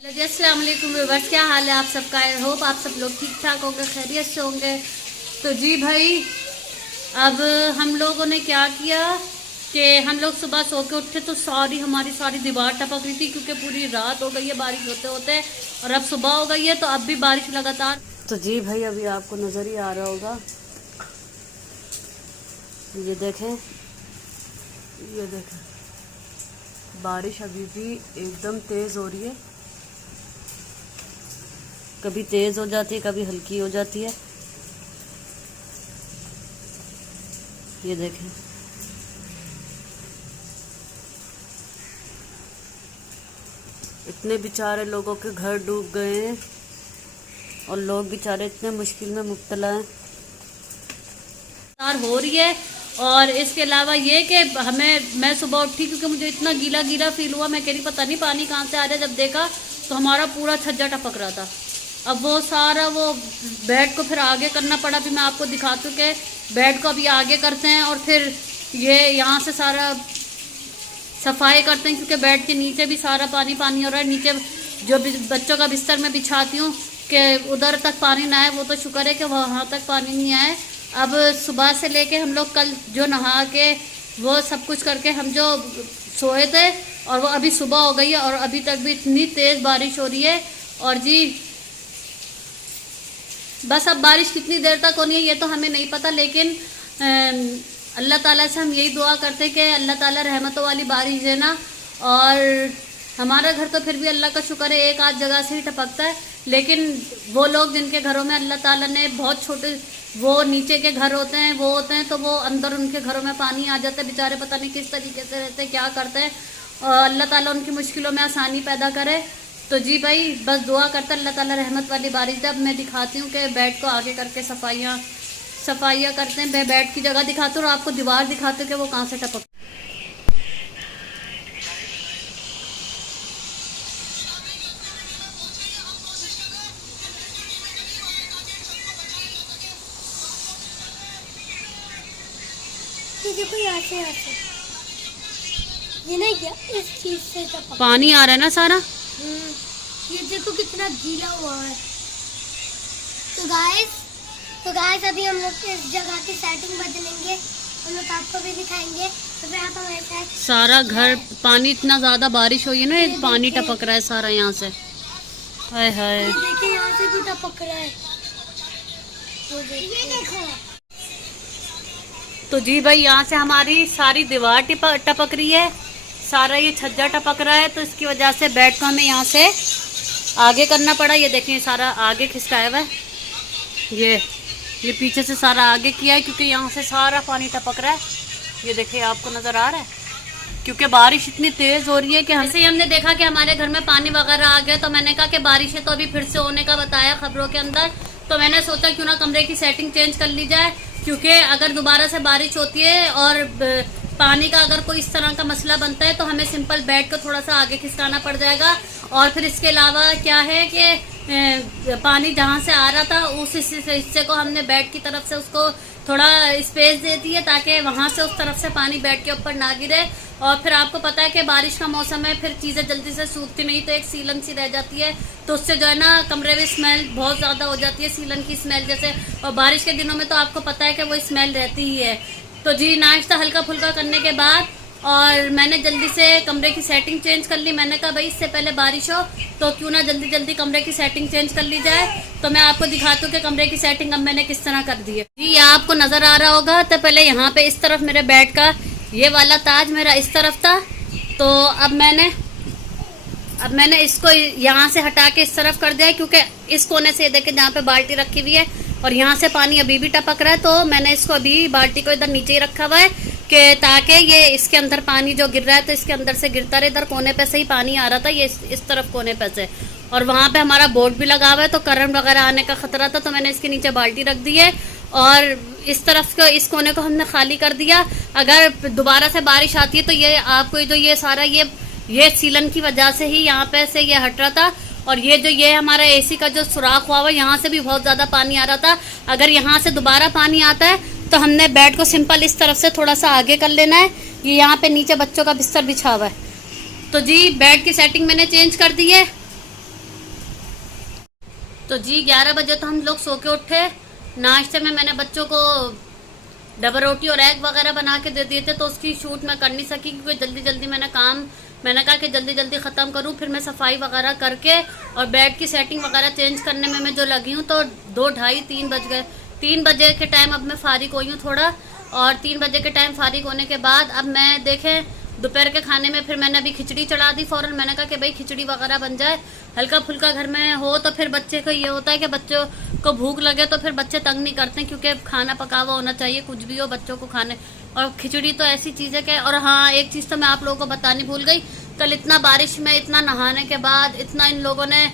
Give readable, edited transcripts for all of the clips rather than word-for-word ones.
Hello जी, अस्सलाम वालेकुम viewers, क्या हाल है आप सबका। आई होप आप सब लोग ठीक ठाक होंगे, खैरियत से होंगे। तो जी भाई, अब हम लोगों ने क्या किया कि हम लोग सुबह सो के उठे तो हमारी सारी दीवार टपक रही थी, क्योंकि पूरी रात हो गई है बारिश होते होते, और अब सुबह हो गई है तो अब भी बारिश लगातार। तो जी भाई, अभी आपको नज़र ही आ रहा होगा, ये देखें, ये देखें, बारिश अभी भी एकदम तेज़ हो रही है। कभी तेज हो जाती है, कभी हल्की हो जाती है। ये देखें, इतने बेचारे लोगों के घर डूब गए हैं और लोग बेचारे इतने मुश्किल में मुब्तला हैं। हो रही है। और इसके अलावा ये कि मैं सुबह उठी क्योंकि मुझे इतना गीला गीला फील हुआ, मैं कह रही पता नहीं पानी कहाँ से आ रहा है। जब देखा तो हमारा पूरा छज्जा टपक रहा था। अब वो सारा वो बेड को फिर आगे करना पड़ा। भी मैं आपको दिखाती हूँ कि बेड को अभी आगे करते हैं और फिर ये यहाँ से सारा सफाई करते हैं, क्योंकि बेड के नीचे भी सारा पानी पानी हो रहा है। नीचे जो बच्चों का बिस्तर में बिछाती हूँ कि उधर तक पानी ना आए, वो तो शुक्र है कि वहाँ तक पानी नहीं आए। अब सुबह से लेके हम लोग कल जो नहा के वो सब कुछ करके हम जो सोए थे, और वो अभी सुबह हो गई है और अभी तक भी इतनी तेज़ बारिश हो रही है। और जी बस अब बारिश कितनी देर तक होनी है ये तो हमें नहीं पता, लेकिन अल्लाह ताला से हम यही दुआ करते हैं कि अल्लाह ताला रहमतों वाली बारिश देना। और हमारा घर तो फिर भी अल्लाह का शुक्र है एक आध जगह से ही टपकता है, लेकिन वो लोग जिनके घरों में अल्लाह ताला ने बहुत छोटे वो नीचे के घर होते हैं, वो होते हैं, तो वो अंदर उनके घरों में पानी आ जाता है। बेचारे पता नहीं किस तरीके से रहते, क्या करते हैं। और अल्लाह ताला उनकी मुश्किलों में आसानी पैदा करे। तो जी भाई, बस दुआ करता अल्लाह ताला रहमत वाली बारिश। जब मैं दिखाती हूँ कि बेड को आगे करके सफाइयाँ करते हैं, मैं बेड की जगह दिखाती हूँ और आपको दीवार दिखाती हूँ कि वो कहाँ से टपक। देखो यहाँ से ये नहीं क्या इस चीज से टपक पानी आ रहा है ना सारा। ये देखो कितना गीला हुआ है। तो गाइस अभी हम लोग इस जगह की सेटिंग बदलेंगे, हम लोग आपको भी दिखाएंगे। तो फिर आप हमारे साथ सारा घर पानी, इतना ज्यादा बारिश हुई है ना, ये पानी टपक रहा है सारा यहाँ से। हाय हाय, देखिए यहाँ से भी टपक रहा है, ये देखो। तो जी भाई, यहाँ से हमारी सारी दीवार टपक रही है, सारा ये छज्जा टपक रहा है। तो इसकी वजह से बेड को हमें यहाँ से आगे करना पड़ा। ये देखिए सारा आगे खिसकाया हुआ है, ये पीछे से सारा आगे किया है, क्योंकि यहाँ से सारा पानी टपक रहा है। ये देखिए, आपको नज़र आ रहा है, क्योंकि बारिश इतनी तेज़ हो रही है कि हमने देखा कि हमारे घर में पानी वगैरह आ गया। तो मैंने कहा कि बारिश है तो अभी फिर से होने का बताया खबरों के अंदर। तो मैंने सोचा क्यों ना कमरे की सेटिंग चेंज कर ली जाए, क्योंकि अगर दोबारा से बारिश होती है और पानी का अगर कोई इस तरह का मसला बनता है तो हमें सिंपल बेड को थोड़ा सा आगे खिसकाना पड़ जाएगा। और फिर इसके अलावा क्या है कि पानी जहाँ से आ रहा था उस हिस्से को हमने बेड की तरफ से उसको थोड़ा स्पेस दे दी है, ताकि वहाँ से उस तरफ से पानी बेड के ऊपर ना गिरे। और फिर आपको पता है कि बारिश का मौसम है, फिर चीज़ें जल्दी से सूखती नहीं, तो एक सीलन सी रह जाती है, तो उससे जो है ना कमरे में स्मेल बहुत ज़्यादा हो जाती है, सीलन की स्मेल जैसे। और बारिश के दिनों में तो आपको पता है कि वो स्मेल रहती ही है। तो जी, नाश्ता हल्का फुल्का करने के बाद और मैंने जल्दी से कमरे की सेटिंग चेंज कर ली। मैंने कहा भाई, इससे पहले बारिश हो तो क्यों ना जल्दी जल्दी कमरे की सेटिंग चेंज कर ली जाए। तो मैं आपको दिखाती हूँ कि कमरे की सेटिंग अब मैंने किस तरह कर दी है। जी, ये आपको नज़र आ रहा होगा। तो पहले यहाँ पे इस तरफ मेरे बेड का ये वाला ताज मेरा इस तरफ था, तो अब मैंने इसको यहाँ से हटा के इस तरफ कर दिया है, क्योंकि इस कोने से देखें जहाँ पे बाल्टी रखी हुई है और यहाँ से पानी अभी भी टपक रहा है। तो मैंने इसको अभी बाल्टी को इधर नीचे ही रखा हुआ है कि ताकि ये इसके अंदर पानी जो गिर रहा है तो इसके अंदर से गिरता रहे। इधर कोने पे से ही पानी आ रहा था, ये इस तरफ कोने पे से, और वहाँ पे हमारा बोर्ड भी लगा हुआ है, तो करंट वगैरह आने का खतरा था। तो मैंने इसके नीचे बाल्टी रख दी है और इस तरफ को, इस कोने को हमने खाली कर दिया। अगर दोबारा से बारिश आती है तो ये आपको जो ये सारा ये सीलन की वजह से ही यहाँ पे से ये हट रहा था। और ये हमारा एसी का जो सुराख हुआ हुआ, यहाँ से भी बहुत ज़्यादा पानी आ रहा था। अगर यहाँ से दोबारा पानी आता है तो हमने बेड को सिंपल इस तरफ से थोड़ा सा आगे कर लेना है। ये यहाँ पे नीचे बच्चों का बिस्तर बिछा हुआ है। तो जी, बेड की सेटिंग मैंने चेंज कर दी है तो जी 11 बजे तो हम लोग सो के उठे। नाश्ते में मैंने बच्चों को डबल रोटी और एग वगैरह बना के दे दिए थे, तो उसकी शूट मैं कर नहीं सकी क्योंकि जल्दी जल्दी मैंने कहा कि जल्दी जल्दी ख़त्म करूं। फिर मैं सफाई वगैरह करके और बेड की सेटिंग वगैरह चेंज करने में मैं जो लगी हूँ तो 2, ढाई 3 बज गए। 3 बजे के टाइम अब मैं फारिग हुई हूँ थोड़ा, और 3 बजे के टाइम फारिग होने के बाद अब मैं देखें दोपहर के खाने में फिर मैंने अभी खिचड़ी चढ़ा दी फ़ौरन। मैंने कहा कि भाई खिचड़ी वगैरह बन जाए, हल्का फुल्का घर में हो तो फिर बच्चे को ये होता है कि बच्चों को भूख लगे तो फिर बच्चे तंग नहीं करते, क्योंकि खाना पका हुआ होना चाहिए, कुछ भी हो बच्चों को खाने। और खिचड़ी तो ऐसी चीज़ है कि, और हाँ एक चीज़ तो मैं आप लोगों को बतानी भूल गई, कल इतना बारिश में इतना नहाने के बाद इतना इन लोगों ने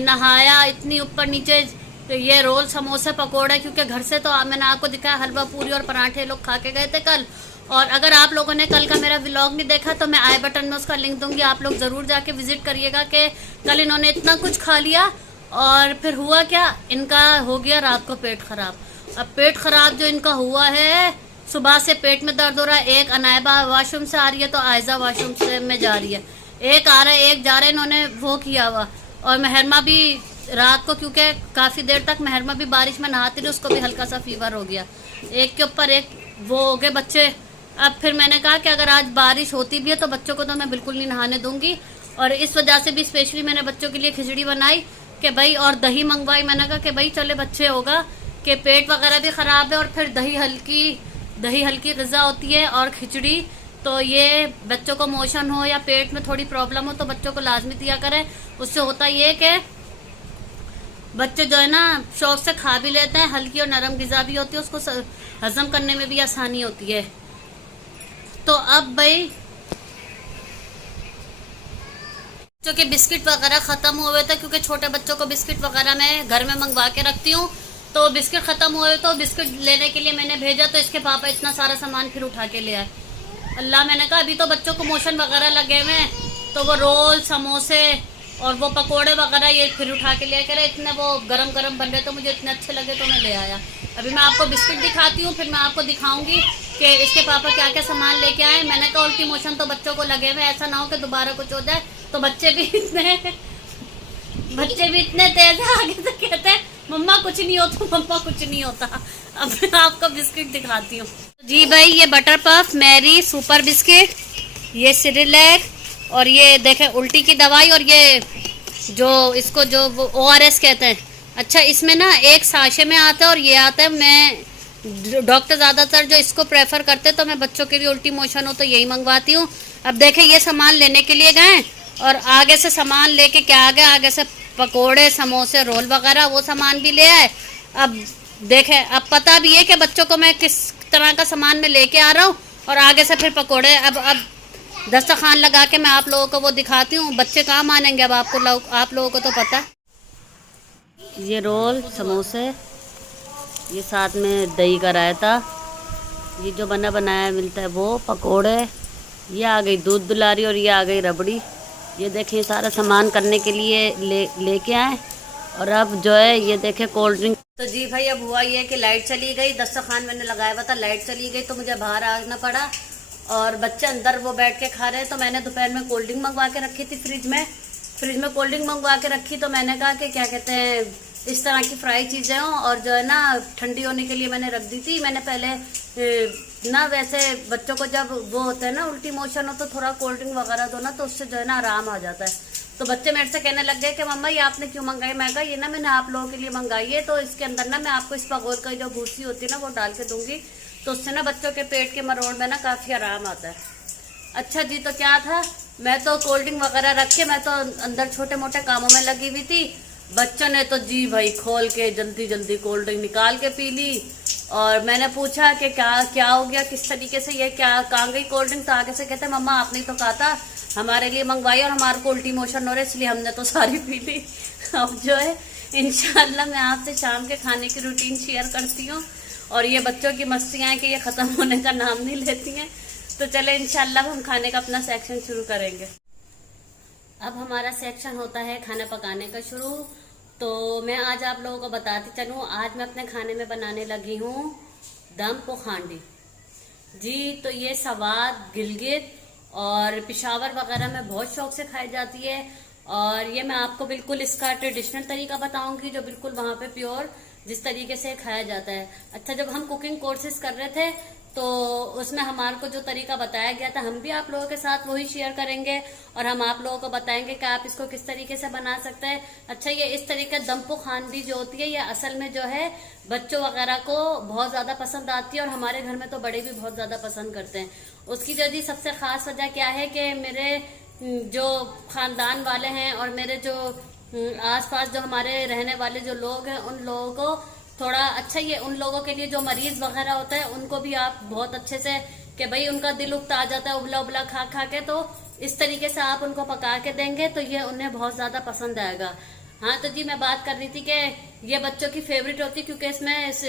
नहाया, इतनी ऊपर नीचे ये रोल समोसे पकोड़े, क्योंकि घर से तो मैंने आपको दिखाया हलवा पूरी और पराठे लोग खा के गए थे कल। और अगर आप लोगों ने कल का मेरा व्लॉग नहीं देखा तो मैं आई बटन में उसका लिंक दूंगी, आप लोग ज़रूर जाके विजिट करिएगा कि कल इन्होंने इतना कुछ खा लिया और फिर हुआ क्या, इनका हो गया रात को पेट खराब। अब पेट खराब जो इनका हुआ है, सुबह से पेट में दर्द हो रहा है। एक अनायबा वॉशरूम से आ रही है तो आयजा वॉशरूम से में जा रही है, एक आ रहा है एक जा रहा है, इन्होंने वो किया हुआ। और महरमा भी रात को, क्योंकि काफ़ी देर तक महरमा भी बारिश में नहाती रही, उसको भी हल्का सा फीवर हो गया, एक के ऊपर एक वो हो गए बच्चे। अब फिर मैंने कहा कि अगर आज बारिश होती भी है तो बच्चों को तो मैं बिल्कुल नहीं नहाने दूंगी, और इस वजह से भी स्पेशली मैंने बच्चों के लिए खिचड़ी बनाई कि भाई, और दही मंगवाई। मैंने कहा कि भाई चले बच्चे होगा कि पेट वगैरह भी ख़राब है और फिर दही हल्की ग़िज़ा होती है, और खिचड़ी तो ये बच्चों को मोशन हो या पेट में थोड़ी प्रॉब्लम हो तो बच्चों को लाजमी दिया करें। उससे होता ये कि बच्चे जो है ना शौक से खा भी लेते हैं, हल्की और नरम ग़िज़ा भी होती है, उसको हजम करने में भी आसानी होती है। तो अब भाई बच्चों के बिस्किट वगैरह ख़त्म हुए थे, क्योंकि छोटे बच्चों को बिस्किट वगैरह मैं घर में मंगवा के रखती हूँ, तो बिस्किट ख़त्म हुए तो बिस्किट लेने के लिए मैंने भेजा, तो इसके पापा इतना सारा सामान फिर उठा के ले आए। अल्लाह, मैंने कहा अभी तो बच्चों को मोशन वगैरह लगे हुए हैं, तो वो रोल समोसे और वो पकोड़े वगैरह ये फिर उठा के ले करे, इतने वो गरम गरम बन रहे तो मुझे इतने अच्छे लगे तो मैं ले आया। अभी मैं आपको बिस्किट दिखाती हूँ, फिर मैं आपको दिखाऊंगी कि इसके पापा क्या क्या सामान लेके आए। मैंने कहा उल्टी मोशन तो बच्चों को लगे हुए, ऐसा ना हो कि दोबारा कुछ हो जाए। तो बच्चे भी इतने तेज है, आगे से कहते हैं मम्मा कुछ नहीं होता, मम्मा कुछ नहीं होता। अब मैं आपको बिस्किट दिखाती हूँ। जी भाई, ये butter puff Marie super biscuit, ये सिरिलैक, और ये देखें उल्टी की दवाई, और ये जो इसको जो वो ORS कहते हैं। अच्छा, इसमें ना एक साशे में आता है और ये आता है, मैं डॉक्टर ज़्यादातर जो इसको प्रेफर करते हैं, तो मैं बच्चों के लिए उल्टी मोशन हो तो यही मंगवाती हूँ। अब देखें ये सामान लेने के लिए गए और आगे से सामान लेके क्या आ गए, आगे से पकोड़े समोसे रोल वगैरह वो सामान भी ले आए। अब देखें, अब पता भी है कि बच्चों को मैं किस तरह का सामान में लेके आ रहा हूँ, और आगे से फिर पकोड़े। अब दस्तरखान लगा के मैं आप लोगों को वो दिखाती हूँ, बच्चे कहाँ मानेंगे। अब आप लोगों को तो पता, ये रोल समोसे, ये साथ में दही का रायता, ये जो बना बनाया मिलता है वो पकोड़े, ये आ गई दूध दुलारी, और ये आ गई रबड़ी। ये देखें सारा सामान करने के लिए लेके आए। और अब जो है ये देखें कोल्ड ड्रिंक। तो जी भाई, अब हुआ ये कि लाइट चली गई, दस्तरखान मैंने लगाया हुआ था, लाइट चली गई तो मुझे बाहर आना पड़ा, और बच्चे अंदर वो बैठ के खा रहे हैं। तो मैंने दोपहर में कोल्ड ड्रिंक मंगवा के रखी थी, फ्रिज में कोल्ड ड्रिंक मंगवा के रखी। तो मैंने कहा कि क्या कहते हैं, इस तरह की फ्राई चीज़ें हों, और जो है ना ठंडी होने के लिए मैंने रख दी थी। मैंने पहले ना वैसे बच्चों को जब वो होता है ना उल्टी मोशन हो तो थोड़ा कोल्ड ड्रिंक वगैरह दो ना, तो उससे जो है ना आराम आ जाता है। तो बच्चे मेरे से कहने लग गए कि मम्मा ये आपने क्यों मंगाई। मैं कहा ये ना मैंने आप लोगों के लिए मंगाई है, तो इसके अंदर ना मैं आपको इस पगोल का जो भूसी होती है ना वो डाल के दूंगी, तो उससे ना बच्चों के पेट के मरोड़ में ना काफ़ी आराम आता है। अच्छा जी, तो क्या था, मैं तो कोल्ड ड्रिंक वगैरह रख के मैं तो अंदर छोटे मोटे कामों में लगी हुई थी। बच्चों ने तो जी भाई खोल के जल्दी जल्दी कोल्ड ड्रिंक निकाल के पी ली, और मैंने पूछा कि क्या हो गया, किस तरीके से ये क्या कहाँ गई कोल्ड ड्रिंक। तो आगे से कहते हैं मम्मा आपने तो कहा था हमारे लिए मंगवाई, और हमारे को उल्टी मोशन हो रहे इसलिए हमने तो सारी पी ली। अब जो है इंशाल्लाह मैं आपसे शाम के खाने की रूटीन शेयर करती हूँ, और ये बच्चों की मस्तियाँ हैं कि ये ख़त्म होने का नाम नहीं लेती हैं। तो चले इंशाल्लाह हम खाने का अपना सेक्शन शुरू करेंगे। अब हमारा सेक्शन होता है खाना पकाने का शुरू। तो मैं आज आप लोगों को बताती चलूँ, आज मैं अपने खाने में बनाने लगी हूँ दम पोखांडी जी। तो ये सवात, गिलगित और पिशावर वगैरह में बहुत शौक से खाई जाती है, और ये मैं आपको बिल्कुल इसका ट्रेडिशनल तरीका बताऊंगी, जो बिल्कुल वहां पे प्योर जिस तरीके से खाया जाता है। अच्छा, जब हम कुकिंग कोर्सेज कर रहे थे तो उसमें हमारे को जो तरीका बताया गया था, हम भी आप लोगों के साथ वही शेयर करेंगे और हम आप लोगों को बताएंगे कि आप इसको किस तरीके से बना सकते हैं। अच्छा, ये इस तरीके दम्पो खांडी जो होती है, ये असल में जो है बच्चों वगैरह को बहुत ज्यादा पसंद आती है और हमारे घर में तो बड़े भी बहुत ज्यादा पसंद करते हैं। उसकी जो जी सबसे खास वजह क्या है कि मेरे जो खानदान वाले हैं और मेरे जो आसपास जो हमारे रहने वाले जो लोग हैं, उन लोगों को थोड़ा अच्छा, ये उन लोगों के लिए जो मरीज वगैरह होता है उनको भी आप बहुत अच्छे से, कि भाई उनका दिल उगता आ जाता है उबला उबला खा खा के, तो इस तरीके से आप उनको पका के देंगे तो ये उन्हें बहुत ज्यादा पसंद आएगा। हाँ, तो जी मैं बात कर रही थी कि ये बच्चों की फेवरेट होती है, क्योंकि इसमें इस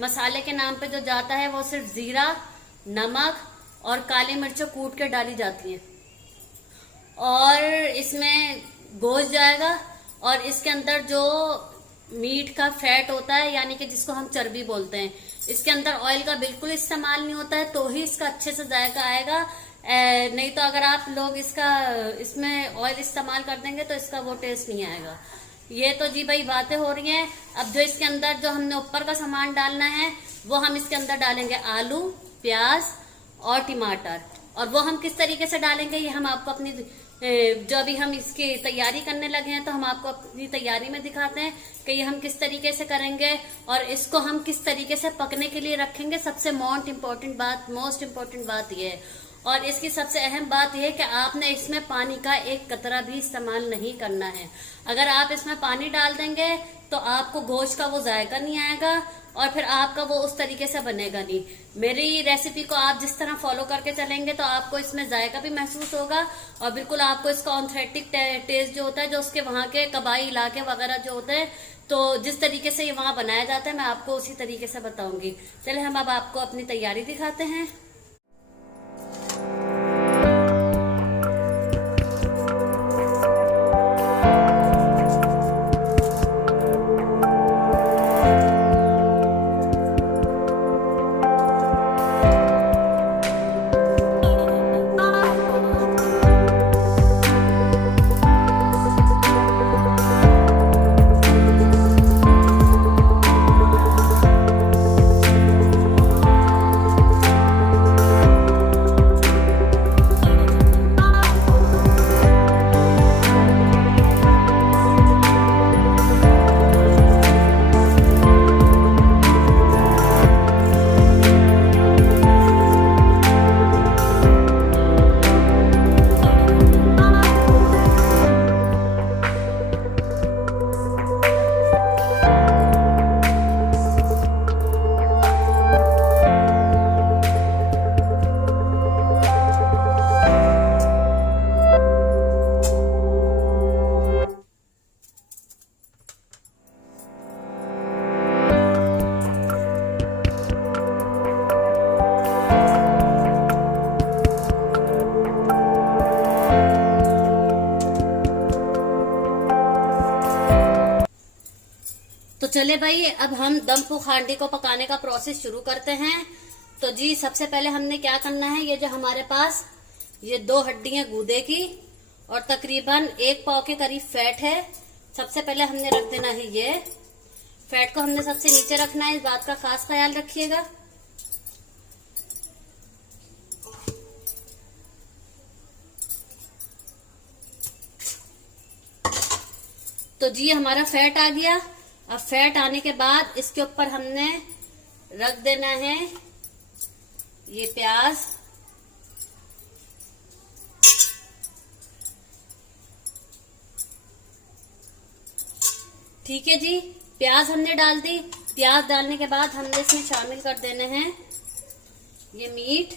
मसाले के नाम पे जो जाता है वो सिर्फ जीरा, नमक और काली मिर्चें कूट के डाली जाती है, और इसमें गोश्त जाएगा, और इसके अंदर जो मीट का फैट होता है, यानी कि जिसको हम चर्बी बोलते हैं, इसके अंदर ऑयल का बिल्कुल इस्तेमाल नहीं होता है, तो ही इसका अच्छे से जायका आएगा। नहीं तो अगर आप लोग इसमें ऑयल इस्तेमाल कर देंगे तो इसका वो टेस्ट नहीं आएगा। ये तो जी भाई बातें हो रही हैं। अब जो इसके अंदर जो हमने ऊपर का सामान डालना है वो हम इसके अंदर डालेंगे आलू, प्याज और टमाटर, और वो हम किस तरीके से डालेंगे ये हम आपको अपनी जो अभी हम इसकी तैयारी करने लगे हैं तो हम आपको अपनी तैयारी में दिखाते हैं कि ये हम किस तरीके से करेंगे और इसको हम किस तरीके से पकने के लिए रखेंगे। सबसे मोस्ट इम्पोर्टेंट बात ये है, और इसकी सबसे अहम बात यह है कि आपने इसमें पानी का एक कतरा भी इस्तेमाल नहीं करना है। अगर आप इसमें पानी डाल देंगे तो आपको गोश्त का वो जायका नहीं आएगा और फिर आपका वो उस तरीके से बनेगा नहीं। मेरी रेसिपी को आप जिस तरह फॉलो करके चलेंगे तो आपको इसमें जायका भी महसूस होगा और बिल्कुल आपको इसका ऑथेंटिक टेस्ट जो होता है, जो उसके वहाँ के कबाई इलाके वगैरह जो होते हैं, तो जिस तरीके से ये वहाँ बनाया जाता है मैं आपको उसी तरीके से बताऊंगी। चलिए हम अब आपको अपनी तैयारी दिखाते हैं। तो चले भाई, अब हम दम खांडी को पकाने का प्रोसेस शुरू करते हैं। तो जी सबसे पहले हमने क्या करना है, ये जो हमारे पास ये 2 हड्डियां गूदे की और तकरीबन 1 पाव के करीब फैट है। सबसे पहले हमने रख देना है, ये फैट को हमने सबसे नीचे रखना है, इस बात का खास ख्याल रखिएगा। तो जी हमारा फैट आ गया। अब फैट आने के बाद इसके ऊपर हमने रख देना है ये प्याज, ठीक है जी। प्याज हमने डाल दी। प्याज डालने के बाद हमने इसमें शामिल कर देने हैं ये मीट,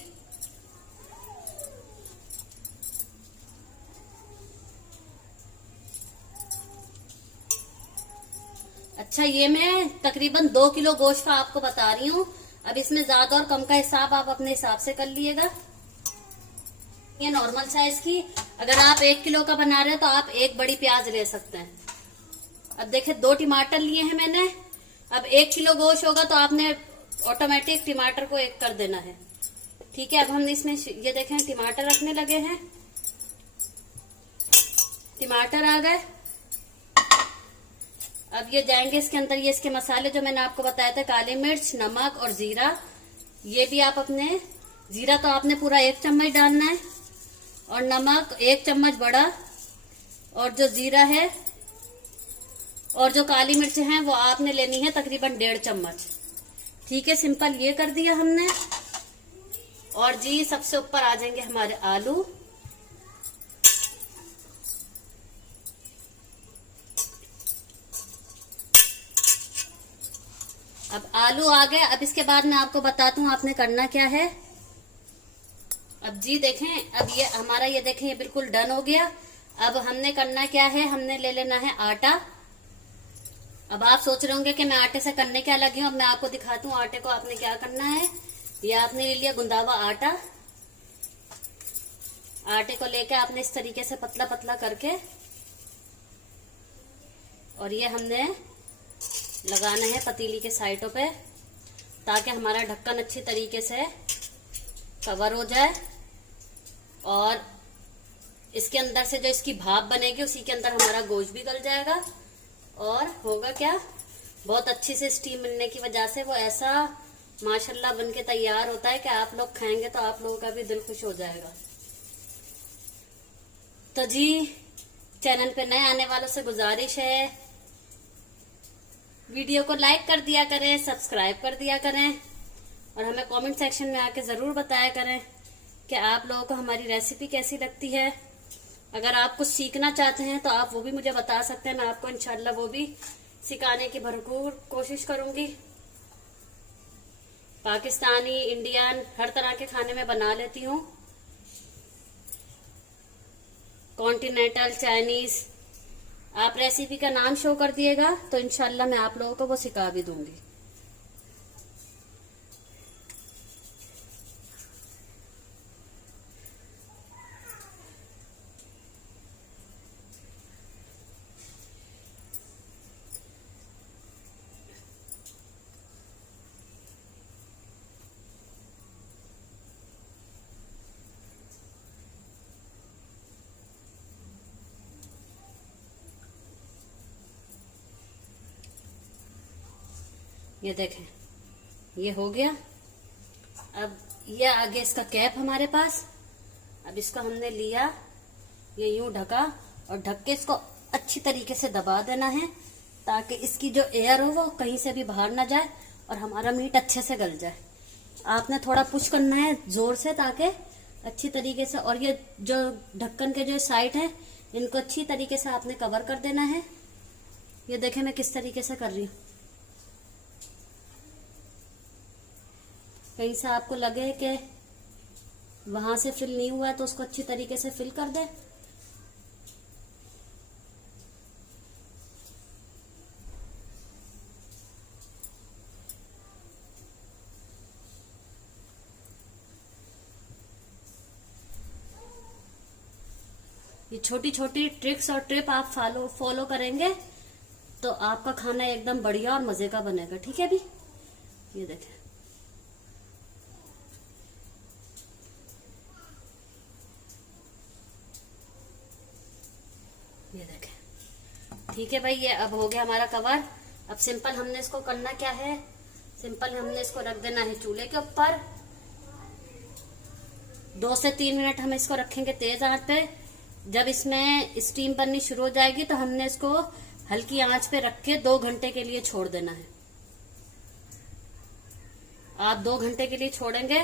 अच्छा ये मैं तकरीबन 2 किलो गोश्त का आपको बता रही हूँ। अब इसमें ज्यादा और कम का हिसाब आप अपने हिसाब से कर लिएगा। ये नॉर्मल साइज की, अगर आप 1 किलो का बना रहे हैं तो आप 1 बड़ी प्याज ले सकते हैं। अब देखिए 2 टमाटर लिए हैं मैंने। अब 1 किलो गोश्त होगा तो आपने ऑटोमेटिक टमाटर को 1 कर देना है, ठीक है। अब हम इसमें ये देखें टमाटर रखने लगे हैं। टमाटर आ गए। अब ये जाएंगे इसके अंदर, ये इसके मसाले जो मैंने आपको बताया था, काली मिर्च, नमक और जीरा। ये भी आप अपने, जीरा तो आपने पूरा 1 चम्मच डालना है, और नमक 1 चम्मच बड़ा, और जो जीरा है और जो काली मिर्च है वो आपने लेनी है तकरीबन 1.5 चम्मच। ठीक है, सिंपल ये कर दिया हमने। और जी सबसे ऊपर आ जाएंगे हमारे आलू। अब आलू आ गए। अब इसके बाद मैं आपको बताती हूँ आपने करना क्या है। अब जी देखें, अब ये हमारा, ये देखें ये बिल्कुल डन हो गया। अब हमने करना क्या है, हमने ले लेना है आटा। अब आप सोच रहे होंगे कि मैं आटे से करने क्या लगी हूँ। अब मैं आपको दिखाती हूँ आटे को आपने क्या करना है। ये आपने ले लिया गुंदा हुआ आटा। आटे को लेके आपने इस तरीके से पतला पतला करके, और ये हमने लगाना है पतीली के साइडों पे, ताकि हमारा ढक्कन अच्छी तरीके से कवर हो जाए। और इसके अंदर से जो इसकी भाप बनेगी उसी के अंदर हमारा गोश्त भी गल जाएगा। और होगा क्या, बहुत अच्छी से स्टीम मिलने की वजह से वो ऐसा माशाल्लाह बन के तैयार होता है कि आप लोग खाएंगे तो आप लोगों का भी दिल खुश हो जाएगा। तो जी चैनल पे नए आने वालों से गुजारिश है, वीडियो को लाइक कर दिया करें, सब्सक्राइब कर दिया करें, और हमें कमेंट सेक्शन में आके जरूर बताया करें कि आप लोगों को हमारी रेसिपी कैसी लगती है। अगर आप कुछ सीखना चाहते हैं तो आप वो भी मुझे बता सकते हैं, मैं आपको इंशाल्लाह वो भी सिखाने की भरपूर कोशिश करूंगी। पाकिस्तानी, इंडियन, हर तरह के खाने में बना लेती हूँ, कॉन्टिनेंटल, चाइनीज। आप रेसिपी का नाम शो कर दिएगा तो इंशाल्लाह मैं आप लोगों को वो सिखा भी दूंगी। ये देखें ये हो गया। अब ये आगे इसका कैप हमारे पास। अब इसको हमने लिया, ये यूं ढका, और ढक के इसको अच्छी तरीके से दबा देना है, ताकि इसकी जो एयर हो वो कहीं से भी बाहर ना जाए और हमारा मीट अच्छे से गल जाए। आपने थोड़ा पुश करना है जोर से, ताकि अच्छी तरीके से, और ये जो ढक्कन के जो साइड है इनको अच्छी तरीके से आपने कवर कर देना है। ये देखें मैं किस तरीके से कर रही हूँ। कहीं से आपको लगे कि वहां से फिल नहीं हुआ है तो उसको अच्छी तरीके से फिल कर दे। ये छोटी छोटी ट्रिक्स और टिप आप फॉलो करेंगे तो आपका खाना एकदम बढ़िया और मजे का बनेगा। ठीक है भी, ये देखें ये देखें। ठीक है भाई, ये अब हो गया हमारा कवर। अब सिंपल हमने इसको करना क्या है, सिंपल हमने इसको रख देना है चूल्हे के ऊपर। 2 से 3 मिनट हम इसको रखेंगे तेज आंच पे। जब इसमें स्टीम बननी शुरू हो जाएगी तो हमने इसको हल्की आंच पे रख के 2 घंटे के लिए छोड़ देना है। आप 2 घंटे के लिए छोड़ेंगे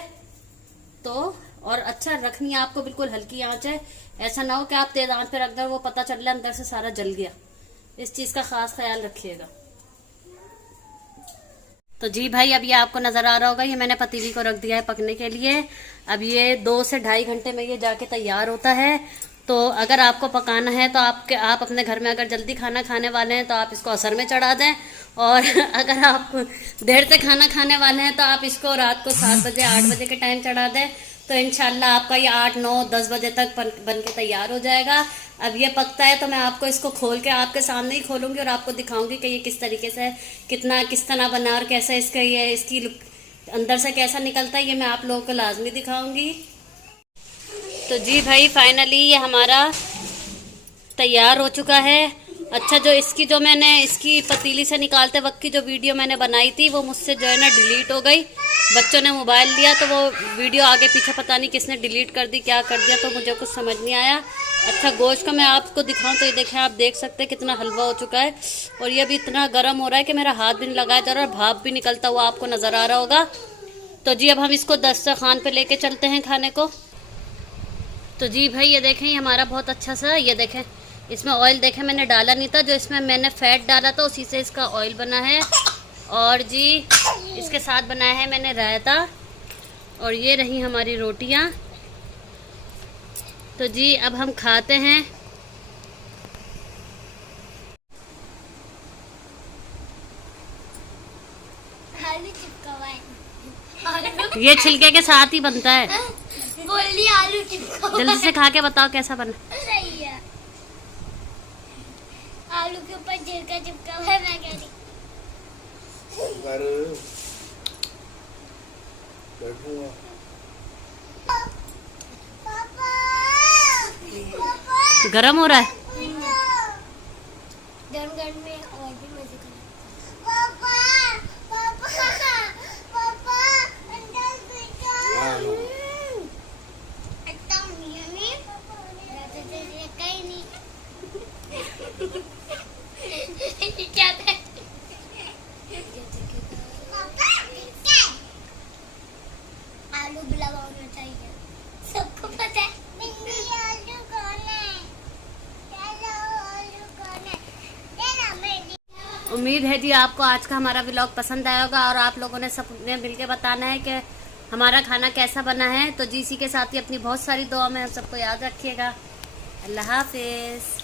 तो, और अच्छा रखनी है आपको, बिल्कुल हल्की आंच है। ऐसा ना हो कि आप तेज आंच पे रख दें वो पता चल रहा है अंदर से सारा जल गया। इस चीज का खास ख्याल रखिएगा। तो जी भाई, अब ये आपको नजर आ रहा होगा, ये मैंने पतीली को रख दिया है पकने के लिए। अब ये 2 से 2.5 घंटे में ये जाके तैयार होता है। तो अगर आपको पकाना है तो आप अपने घर में अगर जल्दी खाना खाने वाले हैं तो आप इसको असर में चढ़ा दें, और अगर आप देर से खाना खाने वाले हैं तो आप इसको रात को 7 बजे 8 बजे के टाइम चढ़ा दें। तो इंशाल्लाह आपका ये 8 9 10 बजे तक बन के तैयार हो जाएगा। अब ये पकता है तो मैं आपको इसको खोल के आपके सामने ही खोलूंगी और आपको दिखाऊंगी कि ये किस तरीके से किस तरह बना और कैसा इसकी अंदर से कैसा निकलता है, ये मैं आप लोगों को लाजमी दिखाऊंगी। तो जी भाई, फाइनली ये हमारा तैयार हो चुका है। अच्छा, जो मैंने इसकी पतीली से निकालते वक्त की जो वीडियो मैंने बनाई थी वो मुझसे जो है ना डिलीट हो गई। बच्चों ने मोबाइल लिया तो वो वीडियो आगे पीछे पता नहीं किसने डिलीट कर दी, क्या कर दिया, तो मुझे कुछ समझ नहीं आया। अच्छा, गोश्त का मैं आपको दिखाऊं तो ये देखें, आप देख सकते हैं कितना हलवा हो चुका है और ये अभी इतना गर्म हो रहा है कि मेरा हाथ भी नहीं लगाया जा रहा और भाप भी निकलता हुआ आपको नज़र आ रहा होगा। तो जी अब हम इसको दस्तरखान पे लेके चलते हैं खाने को। तो जी भाई ये देखें, ये हमारा बहुत अच्छा सा, ये देखें इसमें ऑयल देखें मैंने डाला नहीं था, जो इसमें मैंने फैट डाला था उसी से इसका ऑयल बना है। और जी इसके साथ बनाया है मैंने रायता और ये रही हमारी रोटियां। तो जी अब हम खाते हैं। आलू चिपका हुआ है। ये छिलके के साथ ही बनता है। बोली आलू चिपका हुआ जल्दी से खा के बताओ कैसा बना। सही है। आलू के ऊपर छिलका चिपका हुआ है। मैं कह रही गरम हो रहा है। गर्म में और भी मजे कर। क्या था? आलू भी लगाना चाहिए, सबको पता है। आलू कौन है? आलू कौन है? उम्मीद है जी आपको आज का हमारा व्लॉग पसंद आया होगा और आप लोगों ने सबने मिलकर बताना है कि हमारा खाना कैसा बना है। तो जी इसी के साथ ही अपनी बहुत सारी दुआ में हम सबको याद रखिएगा। अल्लाह हाफिज।